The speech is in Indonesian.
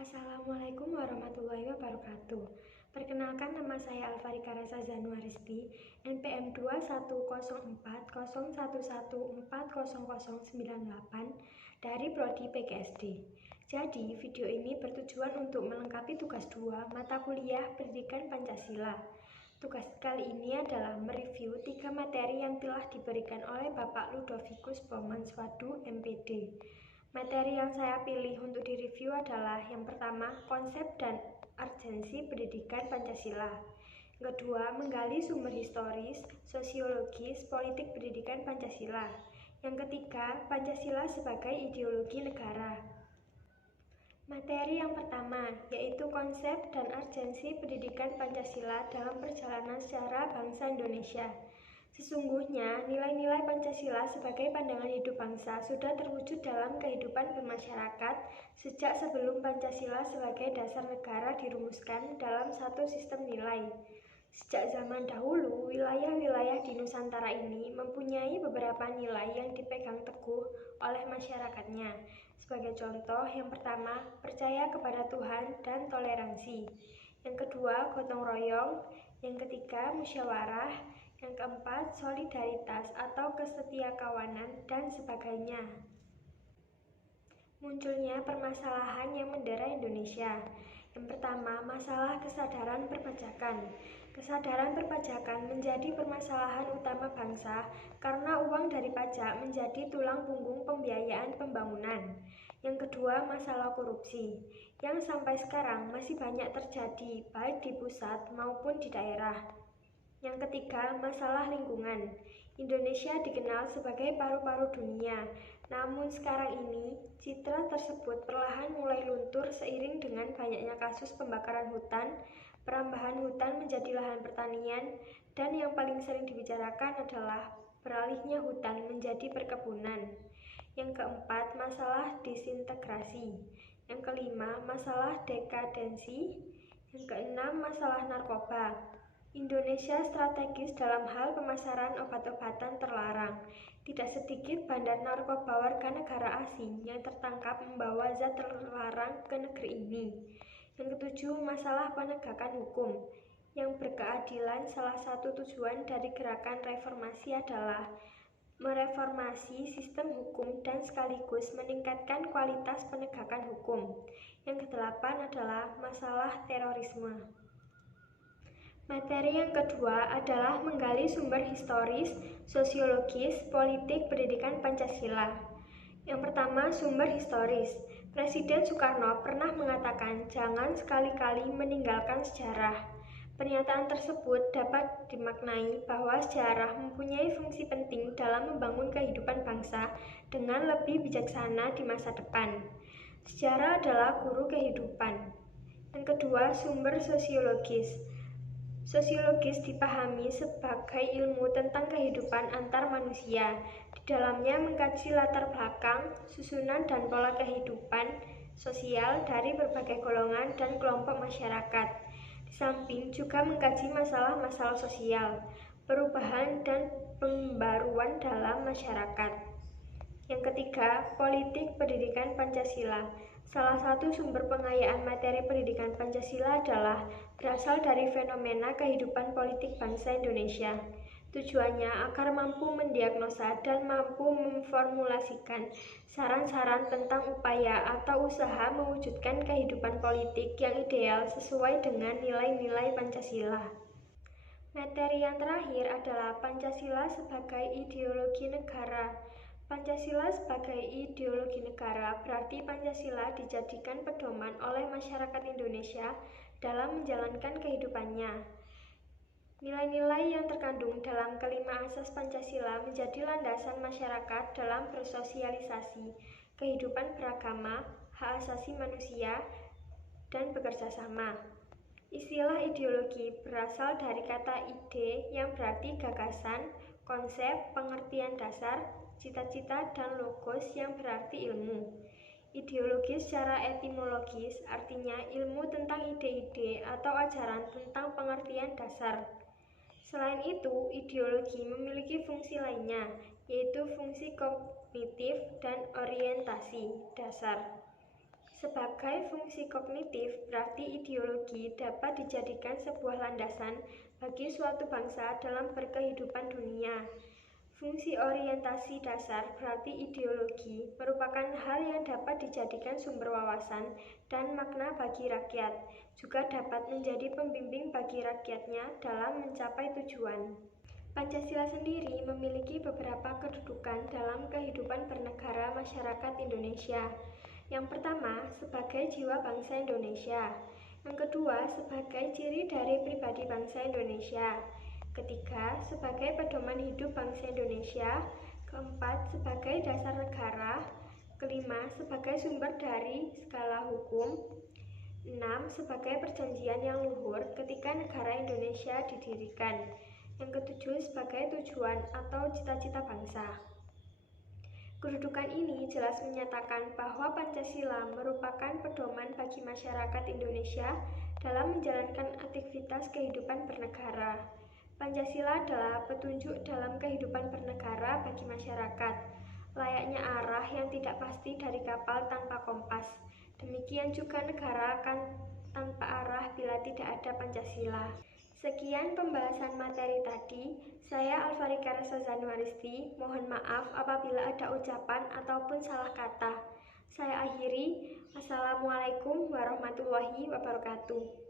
Assalamualaikum warahmatullahi wabarakatuh. Perkenalkan, nama saya Alfarika Rasa Zanuaristi, NPM 210401140098 dari Prodi PGSD. Jadi, video ini bertujuan untuk melengkapi tugas 2 mata kuliah Pendidikan Pancasila. Tugas kali ini adalah mereview 3 materi yang telah diberikan oleh Bapak Ludovicus Bomanswadu, MPD. Materi yang saya pilih untuk direview adalah yang pertama, konsep dan urgensi pendidikan Pancasila. Yang kedua, menggali sumber historis, sosiologis, politik pendidikan Pancasila. Yang ketiga, Pancasila sebagai ideologi negara. Materi yang pertama, yaitu konsep dan urgensi pendidikan Pancasila dalam perjalanan sejarah bangsa Indonesia. Sesungguhnya, nilai-nilai Pancasila sebagai pandangan hidup bangsa sudah terwujud dalam kehidupan bermasyarakat sejak sebelum Pancasila sebagai dasar negara dirumuskan dalam satu sistem nilai. Sejak zaman dahulu, wilayah-wilayah di Nusantara ini mempunyai beberapa nilai yang dipegang teguh oleh masyarakatnya. Sebagai contoh, yang pertama, percaya kepada Tuhan dan toleransi. Yang kedua, gotong royong. Yang ketiga, musyawarah. Yang keempat, solidaritas atau kesetiakawanan dan sebagainya. Munculnya permasalahan yang mendera Indonesia. Yang pertama, masalah kesadaran perpajakan. Kesadaran perpajakan menjadi permasalahan utama bangsa karena uang dari pajak menjadi tulang punggung pembiayaan pembangunan. Yang kedua, masalah korupsi, yang sampai sekarang masih banyak terjadi baik di pusat maupun di daerah. Yang ketiga, masalah lingkungan. Indonesia dikenal sebagai paru-paru dunia, namun sekarang ini citra tersebut perlahan mulai luntur seiring dengan banyaknya kasus pembakaran hutan, perambahan hutan menjadi lahan pertanian, dan yang paling sering dibicarakan adalah beralihnya hutan menjadi perkebunan. Yang keempat, masalah disintegrasi. Yang kelima, masalah dekadensi. Yang keenam, masalah narkoba. Indonesia strategis dalam hal pemasaran obat-obatan terlarang. Tidak sedikit bandar narkoba warga negara asing yang tertangkap membawa zat terlarang ke negeri ini. Yang ketujuh, masalah penegakan hukum. Yang berkeadilan, salah satu tujuan dari gerakan reformasi adalah mereformasi sistem hukum dan sekaligus meningkatkan kualitas penegakan hukum. Yang kedelapan adalah masalah terorisme. Materi yang kedua adalah menggali sumber historis, sosiologis, politik pendidikan Pancasila. Yang pertama, sumber historis. Presiden Soekarno pernah mengatakan jangan sekali-kali meninggalkan sejarah. Pernyataan tersebut dapat dimaknai bahwa sejarah mempunyai fungsi penting dalam membangun kehidupan bangsa dengan lebih bijaksana di masa depan. Sejarah adalah guru kehidupan. Yang kedua, sumber sosiologis. Sosiologis dipahami sebagai ilmu tentang kehidupan antar manusia. Di dalamnya mengkaji latar belakang, susunan dan pola kehidupan sosial dari berbagai golongan dan kelompok masyarakat. Di samping juga mengkaji masalah-masalah sosial, perubahan dan pembaruan dalam masyarakat. Yang ketiga, politik pendidikan Pancasila. Salah satu sumber pengayaan materi pendidikan Pancasila adalah berasal dari fenomena kehidupan politik bangsa Indonesia. Tujuannya agar mampu mendiagnosa dan mampu memformulasikan saran-saran tentang upaya atau usaha mewujudkan kehidupan politik yang ideal sesuai dengan nilai-nilai Pancasila. Materi yang terakhir adalah Pancasila sebagai ideologi negara. Pancasila sebagai ideologi negara berarti Pancasila dijadikan pedoman oleh masyarakat Indonesia dalam menjalankan kehidupannya. Nilai-nilai yang terkandung dalam kelima asas Pancasila menjadi landasan masyarakat dalam bersosialisasi, kehidupan beragama, hak asasi manusia, dan bekerja sama. Istilah ideologi berasal dari kata ide yang berarti gagasan, konsep, pengertian dasar, cita-cita, dan logos yang berarti ilmu. Ideologi secara etimologis artinya ilmu tentang ide-ide atau ajaran tentang pengertian dasar. Selain itu, ideologi memiliki fungsi lainnya, yaitu fungsi kognitif dan orientasi dasar. Sebagai fungsi kognitif, berarti ideologi dapat dijadikan sebuah landasan bagi suatu bangsa dalam berkehidupan dunia. Fungsi orientasi dasar berarti ideologi merupakan hal yang dapat dijadikan sumber wawasan dan makna bagi rakyat, juga dapat menjadi pembimbing bagi rakyatnya dalam mencapai tujuan. Pancasila sendiri memiliki beberapa kedudukan dalam kehidupan bernegara masyarakat Indonesia. Yang pertama, sebagai jiwa bangsa Indonesia. Yang kedua, sebagai ciri dari pribadi bangsa Indonesia. Ketiga, sebagai pedoman hidup bangsa Indonesia. Keempat, sebagai dasar negara. Kelima, sebagai sumber dari segala hukum. 6. Sebagai perjanjian yang luhur ketika negara Indonesia didirikan. Yang ketujuh, sebagai tujuan atau cita-cita bangsa. Kedudukan ini jelas menyatakan bahwa Pancasila merupakan pedoman bagi masyarakat Indonesia dalam menjalankan aktivitas kehidupan bernegara. Pancasila adalah petunjuk dalam kehidupan bernegara bagi masyarakat, layaknya arah yang tidak pasti dari kapal tanpa kompas. Demikian juga negara akan tanpa arah bila tidak ada Pancasila. Sekian pembahasan materi tadi. Saya Alfarika Rasa Zanuaristi. Mohon maaf apabila ada ucapan ataupun salah kata. Saya akhiri. Wassalamualaikum warahmatullahi wabarakatuh.